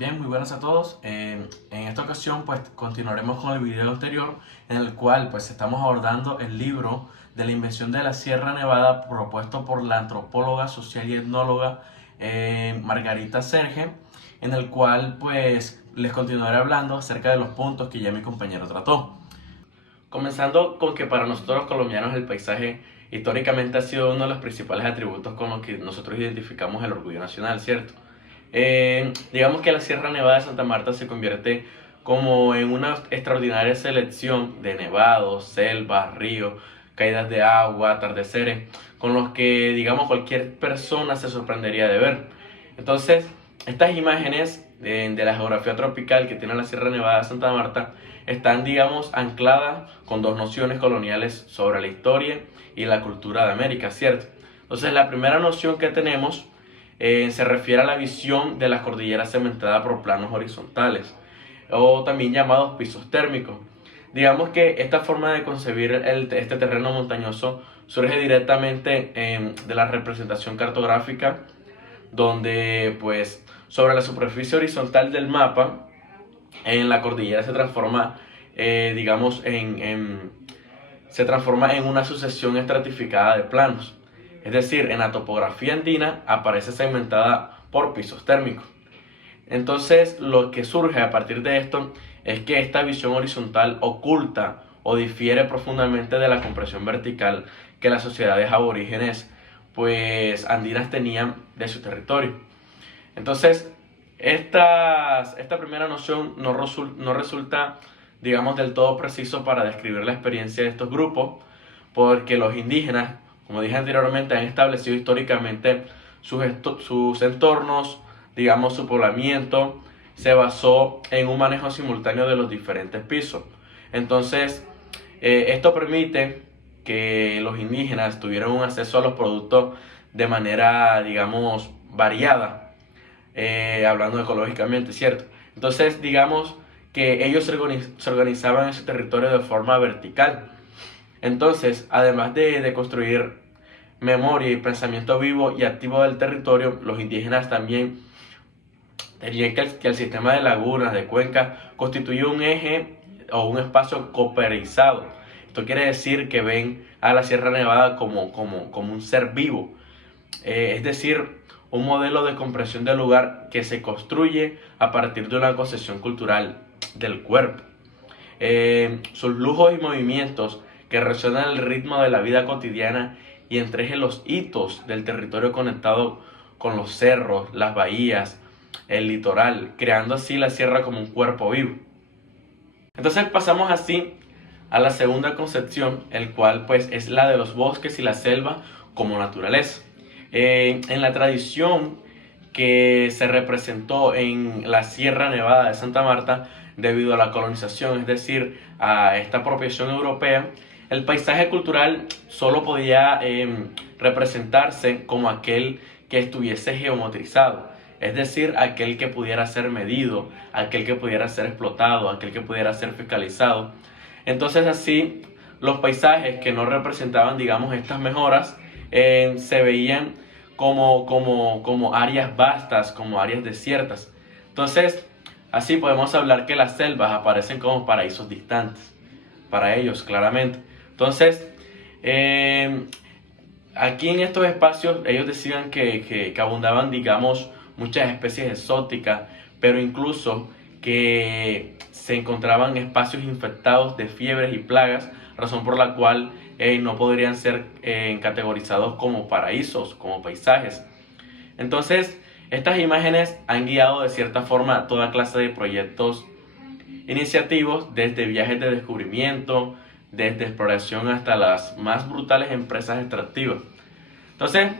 Bien, muy buenas a todos. En esta ocasión pues continuaremos con el video anterior en el cual pues estamos abordando el libro de la invención de la Sierra Nevada propuesto por la antropóloga social y etnóloga Margarita Serge, en el cual pues les continuaré hablando acerca de los puntos que ya mi compañero trató. Comenzando con que para nosotros los colombianos el paisaje históricamente ha sido uno de los principales atributos con los que nosotros identificamos el orgullo nacional, ¿cierto? Digamos que la Sierra Nevada de Santa Marta se convierte como en una extraordinaria selección de nevados, selvas, ríos, caídas de agua, atardeceres, con los que, digamos, cualquier persona se sorprendería de ver. Entonces, estas imágenes de la geografía tropical que tiene la Sierra Nevada de Santa Marta están, digamos, ancladas con dos nociones coloniales sobre la historia y la cultura de América, ¿cierto? Entonces, la primera noción que tenemos se refiere a la visión de las cordilleras cementadas por planos horizontales, o también llamados pisos térmicos. Digamos que esta forma de concebir este terreno montañoso surge directamente de la representación cartográfica, donde pues sobre la superficie horizontal del mapa, en la cordillera se transforma, digamos, se transforma en una sucesión estratificada de planos. Es decir, en la topografía andina aparece segmentada por pisos térmicos. Entonces, lo que surge a partir de esto es que esta visión horizontal oculta o difiere profundamente de la comprensión vertical que las sociedades aborígenes pues andinas tenían de su territorio. Entonces, esta primera noción no resulta, digamos, del todo preciso para describir la experiencia de estos grupos, porque los indígenas, como dije anteriormente, han establecido históricamente sus entornos, digamos, su poblamiento se basó en un manejo simultáneo de los diferentes pisos. Entonces, esto permite que los indígenas tuvieran un acceso a los productos de manera, digamos, variada, hablando ecológicamente, ¿cierto? Entonces, digamos que ellos se organizaban en su territorio de forma vertical. Entonces, además de construir memoria y pensamiento vivo y activo del territorio, los indígenas también tenían que el sistema de lagunas, de cuencas, constituye un eje o un espacio cooperizado. Esto quiere decir que ven a la Sierra Nevada como un ser vivo, es decir, un modelo de comprensión del lugar que se construye a partir de una concepción cultural del cuerpo. Sus lujos y movimientos que resuenan el ritmo de la vida cotidiana y entregen los hitos del territorio conectado con los cerros, las bahías, el litoral, creando así la sierra como un cuerpo vivo. Entonces pasamos así a la segunda concepción, el cual pues es la de los bosques y la selva como naturaleza. En la tradición que se representó en la Sierra Nevada de Santa Marta debido a la colonización, es decir, a esta apropiación europea, el paisaje cultural solo podía representarse como aquel que estuviese geometrizado, es decir, aquel que pudiera ser medido, aquel que pudiera ser explotado, aquel que pudiera ser fiscalizado. Entonces así los paisajes que no representaban, digamos, estas mejoras, se veían como áreas vastas, como áreas desiertas. Entonces, así podemos hablar que las selvas aparecen como paraísos distantes, para ellos, claramente. Entonces, aquí en estos espacios ellos decían que abundaban, digamos, muchas especies exóticas, pero incluso que se encontraban espacios infectados de fiebres y plagas, razón por la cual no podrían ser categorizados como paraísos, como paisajes. Entonces, estas imágenes han guiado de cierta forma toda clase de proyectos iniciativos, desde viajes de descubrimiento, desde exploración hasta las más brutales empresas extractivas. Entonces,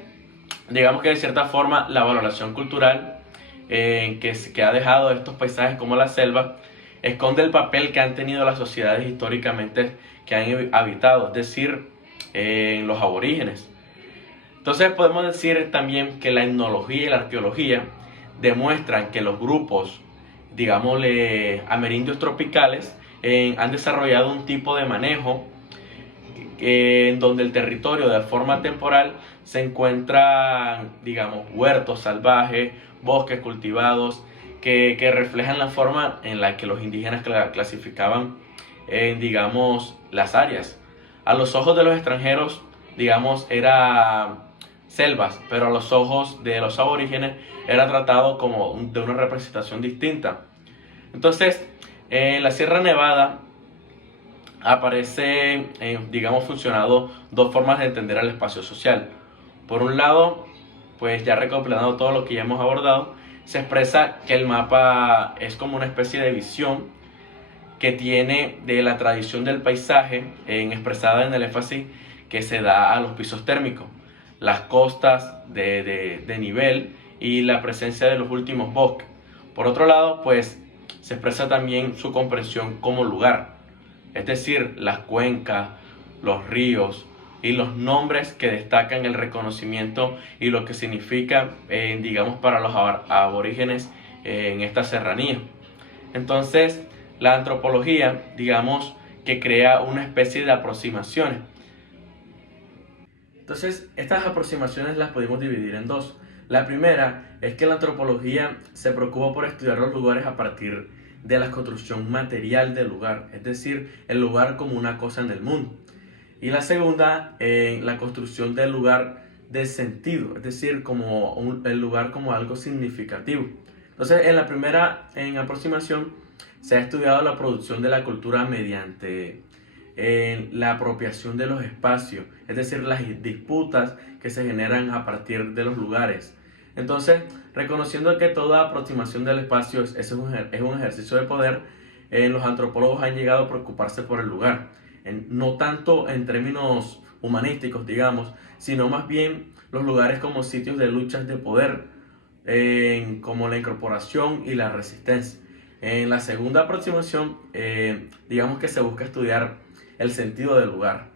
digamos que de cierta forma la valoración cultural que ha dejado estos paisajes como la selva esconde el papel que han tenido las sociedades históricamente que han habitado, es decir, los aborígenes. Entonces podemos decir también que la etnología y la arqueología demuestran que los grupos, digámosle, amerindios tropicales, han desarrollado un tipo de manejo en donde el territorio de forma temporal se encuentran, digamos, huertos salvajes, bosques cultivados que reflejan la forma en la que los indígenas clasificaban, digamos, las áreas. A los ojos de los extranjeros, digamos, era selvas, pero a los ojos de los aborígenes era tratado como de una representación distinta. Entonces, en la Sierra Nevada aparece, digamos, funcionado dos formas de entender el espacio social. Por un lado, pues ya recopilando todo lo que ya hemos abordado, se expresa que el mapa es como una especie de visión que tiene de la tradición del paisaje, expresada en el énfasis que se da a los pisos térmicos, las costas de nivel y la presencia de los últimos bosques. Por otro lado, pues se expresa también su comprensión como lugar, es decir, las cuencas, los ríos y los nombres que destacan el reconocimiento y lo que significa, digamos, para los aborígenes en esta serranía. Entonces, la antropología, digamos, que crea una especie de aproximaciones. Entonces, estas aproximaciones las podemos dividir en dos. La primera es que la antropología se preocupa por estudiar los lugares a partir de la construcción material del lugar, es decir, el lugar como una cosa en el mundo. Y la segunda, la construcción del lugar de sentido, es decir, como el lugar como algo significativo. Entonces, en la primera aproximación se ha estudiado la producción de la cultura mediante la apropiación de los espacios, es decir, las disputas que se generan a partir de los lugares. Entonces, reconociendo que toda aproximación del espacio es un ejercicio de poder, los antropólogos han llegado a preocuparse por el lugar, no tanto en términos humanísticos, digamos, sino más bien los lugares como sitios de luchas de poder, como la incorporación y la resistencia. En la segunda aproximación, digamos que se busca estudiar el sentido del lugar.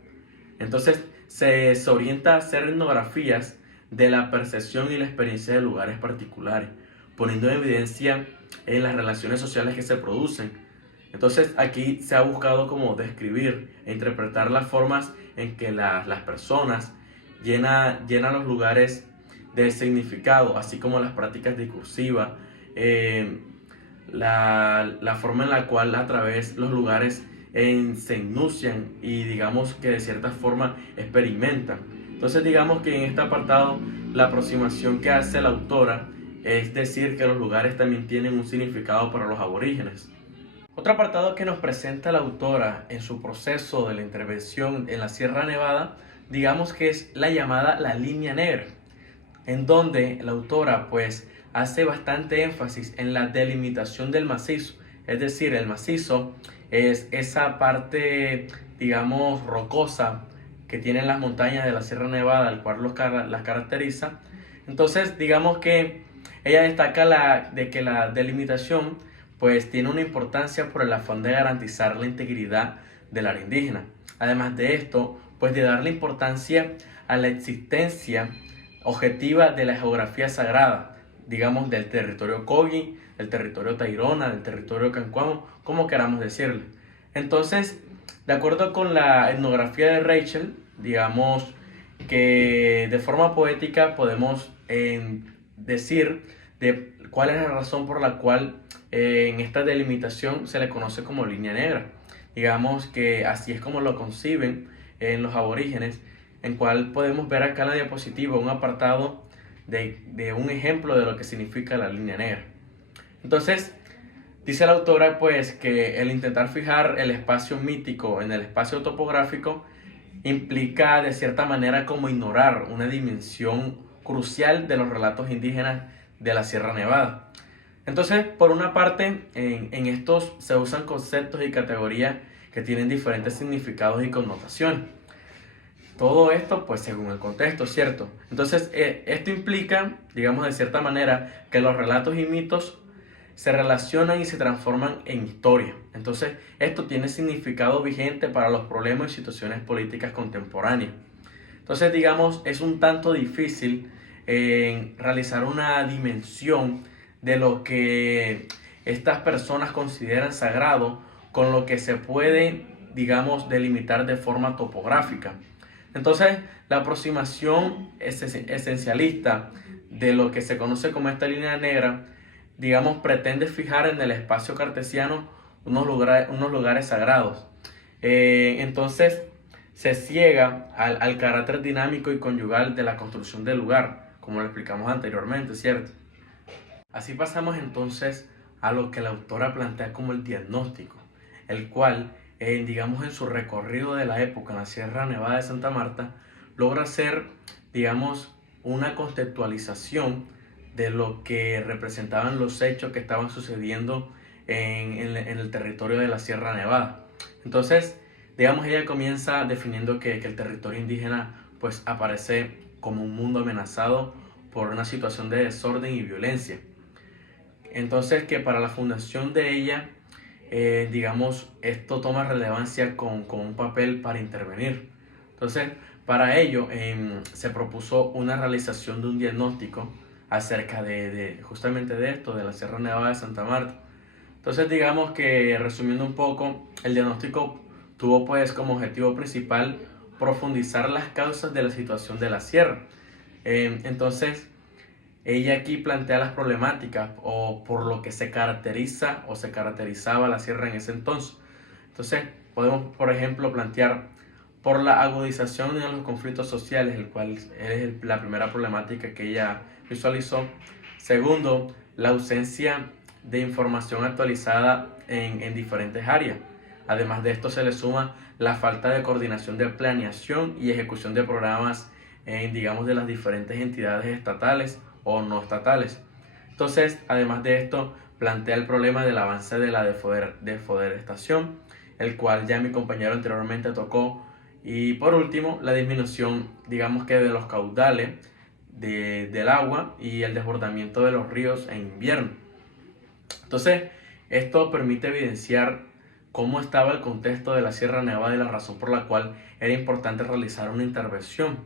Entonces, se orienta a hacer etnografías de la percepción y la experiencia de lugares particulares, poniendo en evidencia en las relaciones sociales que se producen. Entonces, aquí se ha buscado como describir e interpretar las formas en que las personas llenan los lugares de significado, así como las prácticas discursivas, la forma en la cual a través los lugares se enuncian y digamos que de cierta forma experimentan. Entonces digamos que en este apartado la aproximación que hace la autora es decir que los lugares también tienen un significado para los aborígenes. Otro apartado que nos presenta la autora en su proceso de la intervención en la Sierra Nevada, digamos que es la llamada la línea negra, en donde la autora pues hace bastante énfasis en la delimitación del macizo. Es decir, el macizo es esa parte, digamos, rocosa que tienen las montañas de la Sierra Nevada, el cual las caracteriza. Entonces, digamos que ella destaca de que la delimitación pues tiene una importancia por el afán de garantizar la integridad del área indígena. Además de esto, pues de darle importancia a la existencia objetiva de la geografía sagrada, digamos del territorio Kogi, del territorio Tairona, del territorio Cancuamo, como queramos decirle. Entonces, de acuerdo con la etnografía de Rachel, digamos que de forma poética podemos decir de cuál es la razón por la cual en esta delimitación se le conoce como línea negra. Digamos que así es como lo conciben en los aborígenes, en cual podemos ver acá en la diapositiva un apartado de un ejemplo de lo que significa la línea negra. Entonces, dice la autora pues que el intentar fijar el espacio mítico en el espacio topográfico implica de cierta manera como ignorar una dimensión crucial de los relatos indígenas de la Sierra Nevada. Entonces, por una parte, en estos se usan conceptos y categorías que tienen diferentes significados y connotaciones. Todo esto, pues, según el contexto, ¿cierto? Entonces, esto implica, digamos, de cierta manera, que los relatos y mitos se relacionan y se transforman en historia. Entonces, esto tiene significado vigente para los problemas y situaciones políticas contemporáneas. Entonces, digamos, es un tanto difícil realizar una dimensión de lo que estas personas consideran sagrado con lo que se puede, digamos, delimitar de forma topográfica. Entonces, la aproximación esencialista de lo que se conoce como esta línea negra digamos, pretende fijar en el espacio cartesiano unos lugares sagrados. Entonces, se ciega al carácter dinámico y conyugal de la construcción del lugar, como lo explicamos anteriormente, ¿cierto? Así pasamos entonces a lo que la autora plantea como el diagnóstico, el cual, digamos, en su recorrido de la época en la Sierra Nevada de Santa Marta, logra hacer, digamos, una contextualización de lo que representaban los hechos que estaban sucediendo en el territorio de la Sierra Nevada. Entonces, digamos, ella comienza definiendo que el territorio indígena pues aparece como un mundo amenazado por una situación de desorden y violencia. Entonces, que para la fundación de ella, digamos, esto toma relevancia con un papel para intervenir. Entonces, para ello, se propuso una realización de un diagnóstico acerca de justamente de esto, de la Sierra Nevada de Santa Marta. Entonces, digamos que resumiendo un poco, el diagnóstico tuvo pues como objetivo principal profundizar las causas de la situación de la sierra. Entonces, ella aquí plantea las problemáticas o por lo que se caracteriza o se caracterizaba la sierra en ese entonces. Entonces, podemos, por ejemplo, plantear por la agudización de los conflictos sociales, el cual es la primera problemática que ella visualizó. Segundo, la ausencia de información actualizada en diferentes áreas. Además de esto, se le suma la falta de coordinación de planeación y ejecución de programas digamos, de las diferentes entidades estatales o no estatales. Entonces, además de esto, plantea el problema del avance de la deforestación, el cual ya mi compañero anteriormente tocó. Y por último, la disminución, digamos que de los caudales del agua y el desbordamiento de los ríos en invierno. Entonces, esto permite evidenciar cómo estaba el contexto de la Sierra Nevada y la razón por la cual era importante realizar una intervención.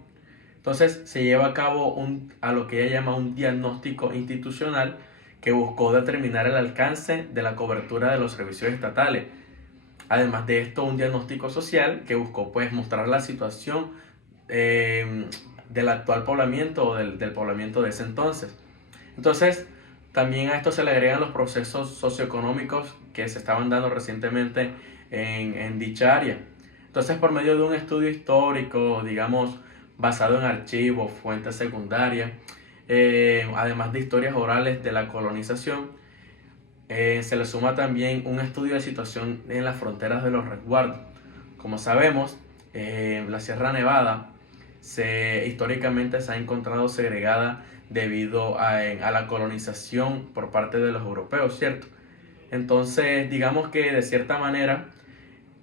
Entonces, se lleva a cabo a lo que ella llama un diagnóstico institucional que buscó determinar el alcance de la cobertura de los servicios estatales. Además de esto, un diagnóstico social que buscó pues mostrar la situación del actual poblamiento o del poblamiento de ese entonces. Entonces, también a esto se le agregan los procesos socioeconómicos que se estaban dando recientemente en dicha área. Entonces, por medio de un estudio histórico, digamos, basado en archivos, fuentes secundarias, además de historias orales de la colonización, se le suma también un estudio de situación en las fronteras de los resguardos. Como sabemos, la Sierra Nevada históricamente se ha encontrado segregada debido a la colonización por parte de los europeos, ¿cierto? Entonces, digamos que de cierta manera,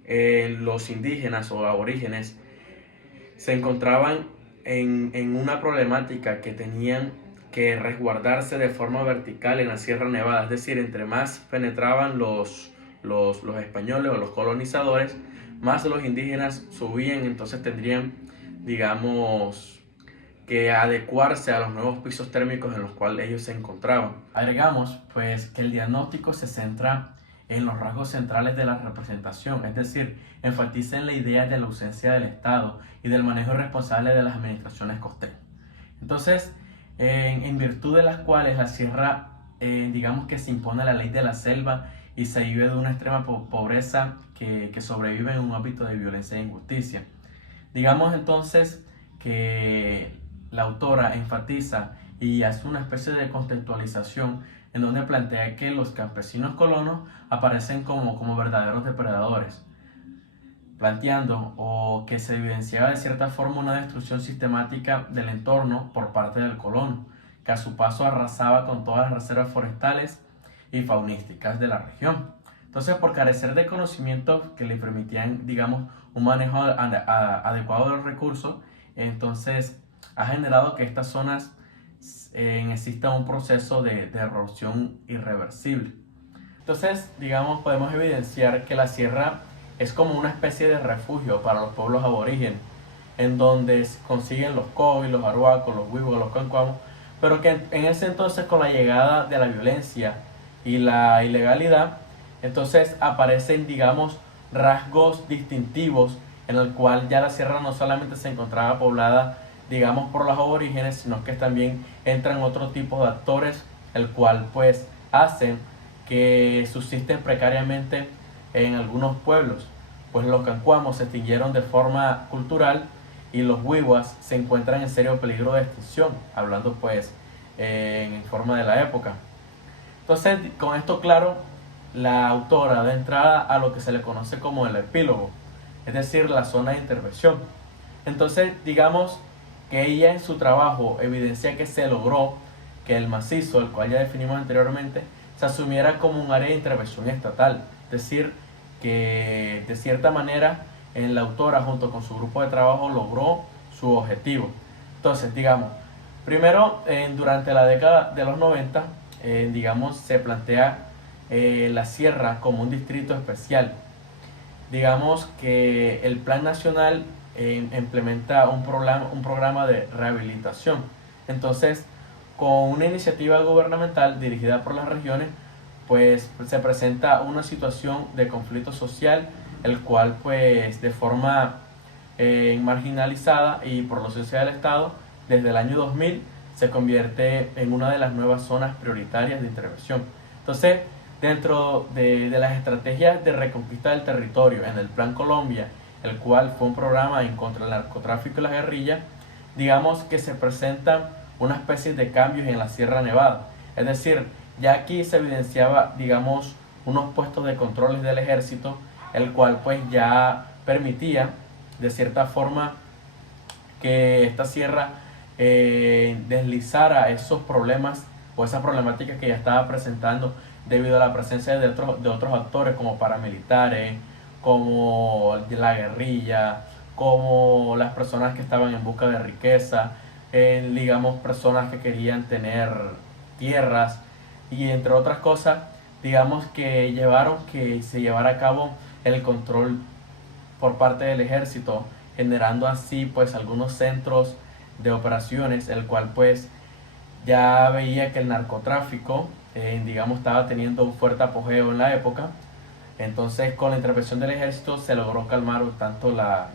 los indígenas o aborígenes se encontraban en una problemática que tenían que resguardarse de forma vertical en la Sierra Nevada, es decir, entre más penetraban los españoles o los colonizadores, más los indígenas subían, entonces tendrían, digamos, que adecuarse a los nuevos pisos térmicos en los cuales ellos se encontraban. Agregamos, pues, que el diagnóstico se centra en los rasgos centrales de la representación, es decir, enfatiza en la idea de la ausencia del Estado y del manejo responsable de las administraciones costeras. Entonces, en virtud de las cuales la sierra, digamos que se impone la ley de la selva y se vive de una extrema pobreza que sobrevive en un ámbito de violencia e injusticia. Digamos entonces que la autora enfatiza y hace una especie de contextualización en donde plantea que los campesinos colonos aparecen como verdaderos depredadores, planteando o que se evidenciaba de cierta forma una destrucción sistemática del entorno por parte del colono, que a su paso arrasaba con todas las reservas forestales y faunísticas de la región. Entonces, por carecer de conocimientos que le permitían, digamos, un manejo adecuado de los recursos, entonces ha generado que estas zonas exista un proceso de erosión irreversible. Entonces, digamos, podemos evidenciar que la sierra es como una especie de refugio para los pueblos aborígenes, en donde consiguen los covis, los arhuacos, los huivos, los cancuamos, pero que en ese entonces, con la llegada de la violencia y la ilegalidad, entonces aparecen, digamos, rasgos distintivos en el cual ya la sierra no solamente se encontraba poblada, digamos, por los aborígenes, sino que también entran otro tipo de actores, el cual pues hacen que subsisten precariamente en algunos pueblos, pues los cancuamos se extinguieron de forma cultural y los wiwas se encuentran en serio peligro de extinción, hablando pues en forma de la época. Entonces, con esto claro, la autora da entrada a lo que se le conoce como el epílogo, es decir, la zona de intervención. Entonces, digamos que ella en su trabajo evidencia que se logró que el macizo, el cual ya definimos anteriormente, se asumiera como un área de intervención estatal, es decir, que de cierta manera la autora junto con su grupo de trabajo logró su objetivo. Entonces, digamos, primero durante la década de los 90, digamos, se plantea la sierra como un distrito especial. Digamos que el Plan Nacional implementa un programa de rehabilitación. Entonces, con una iniciativa gubernamental dirigida por las regiones, pues se presenta una situación de conflicto social, el cual pues de forma marginalizada y por la sociedad del Estado, desde el año 2000 se convierte en una de las nuevas zonas prioritarias de intervención. Entonces, dentro de las estrategias de reconquista del territorio en el Plan Colombia, el cual fue un programa en contra del narcotráfico y la guerrilla, digamos que se presentan una especie de cambios en la Sierra Nevada. Es decir, ya aquí se evidenciaba, digamos, unos puestos de controles del ejército, el cual pues ya permitía, de cierta forma, que esta sierra deslizara esos problemas o esa problemática que ya estaba presentando debido a la presencia de otros actores como paramilitares, como la guerrilla, como las personas que estaban en busca de riqueza, digamos personas que querían tener tierras y entre otras cosas, digamos que llevaron que se llevara a cabo el control por parte del ejército, generando así pues algunos centros de operaciones, el cual pues ya veía que el narcotráfico digamos estaba teniendo un fuerte apogeo en la época. Entonces con la intervención del ejército se logró calmar tanto la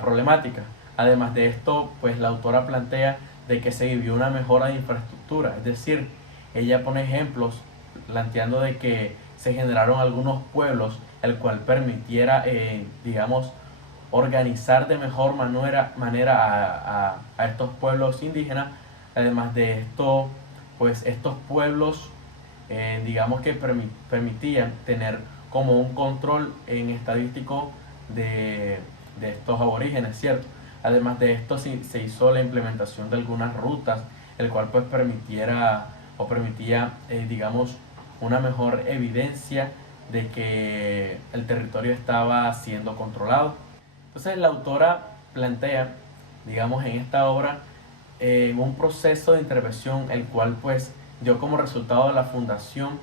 problemática. Además de esto, pues la autora plantea de que se vivió una mejora de infraestructura, es decir, ella pone ejemplos planteando de que se generaron algunos pueblos, el cual permitiera, digamos, organizar de mejor manera a estos pueblos indígenas. Además de esto, pues estos pueblos, digamos que permitían tener como un control en estadístico de estos aborígenes, ¿cierto? Además de esto se hizo la implementación de algunas rutas, el cual pues permitía, digamos, una mejor evidencia de que el territorio estaba siendo controlado. Entonces la autora plantea, digamos, en esta obra, un proceso de intervención, el cual pues dio como resultado la fundación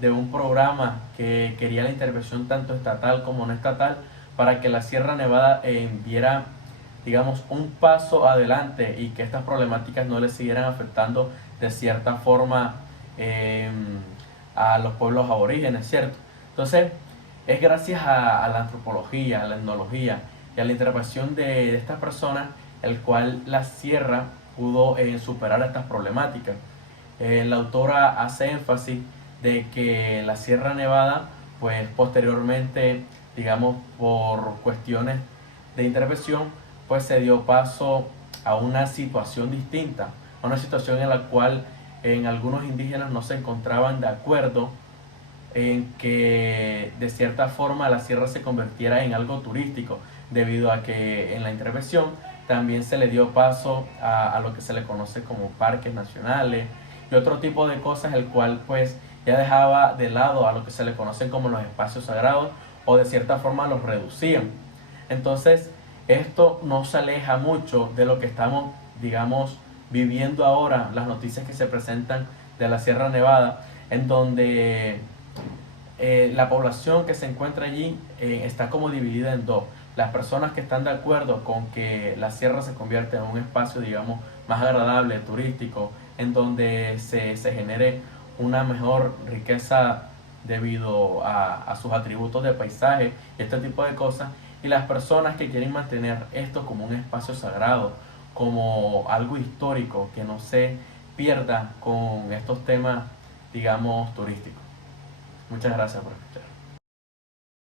de un programa que quería la intervención tanto estatal como no estatal, para que la Sierra Nevada diera, digamos, un paso adelante y que estas problemáticas no le siguieran afectando de cierta forma a los pueblos aborígenes, ¿cierto? Entonces, es gracias a la antropología, a la etnología y a la intervención de estas personas, el cual la sierra pudo superar estas problemáticas. La autora hace énfasis de que la Sierra Nevada, pues posteriormente, digamos, por cuestiones de intervención, pues se dio paso a una situación distinta, a una situación en la cual en algunos indígenas no se encontraban de acuerdo en que de cierta forma la sierra se convirtiera en algo turístico, debido a que en la intervención también se le dio paso a lo que se le conoce como parques nacionales y otro tipo de cosas, el cual pues ya dejaba de lado a lo que se le conocen como los espacios sagrados, o de cierta forma los reducían. Entonces esto no se aleja mucho de lo que estamos, digamos, viviendo ahora, las noticias que se presentan de la Sierra Nevada, en donde la población que se encuentra allí está como dividida en dos. Las personas que están de acuerdo con que la sierra se convierta en un espacio, digamos, más agradable, turístico, en donde se genere una mejor riqueza debido a sus atributos de paisaje y este tipo de cosas, y las personas que quieren mantener esto como un espacio sagrado, como algo histórico que no se pierda con estos temas digamos, turístico. Muchas gracias por escuchar.